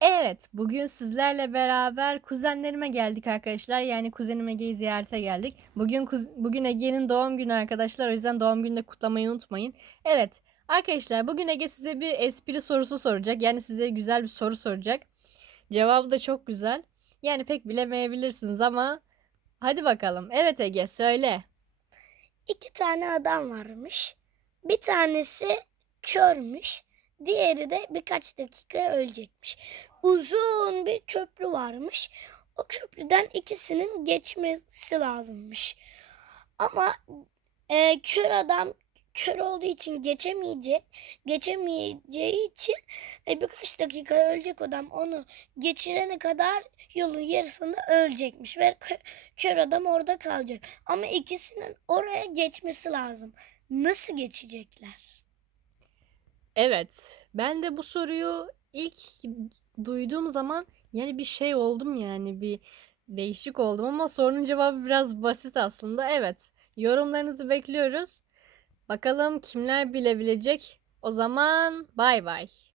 Evet, bugün sizlerle beraber kuzenlerime geldik arkadaşlar. Yani kuzenim Ege'yi ziyarete geldik. Bugün bugün Ege'nin doğum günü arkadaşlar. O yüzden doğum gününde kutlamayı unutmayın. Evet, arkadaşlar bugün Ege size bir espri sorusu soracak. Yani size güzel bir soru soracak. Cevabı da çok güzel. Yani pek bilemeyebilirsiniz ama hadi bakalım. Evet Ege söyle. İki tane adam varmış. Bir tanesi körmüş. Diğeri de birkaç dakika ölecekmiş. Uzun bir köprü varmış. O köprüden ikisinin geçmesi lazımmış. Ama e, kör adam kör olduğu için geçemeyecek. Geçemeyeceği için e, birkaç dakika ölecek adam onu geçirene kadar yolun yarısında ölecekmiş ve kö- kör adam orada kalacak. Ama ikisinin oraya geçmesi lazım. Nasıl geçecekler? Evet, ben de bu soruyu ilk duyduğum zaman yani bir şey oldum yani bir değişik oldum ama sorunun cevabı biraz basit aslında. Evet, yorumlarınızı bekliyoruz. Bakalım kimler bilebilecek. O zaman bay bay.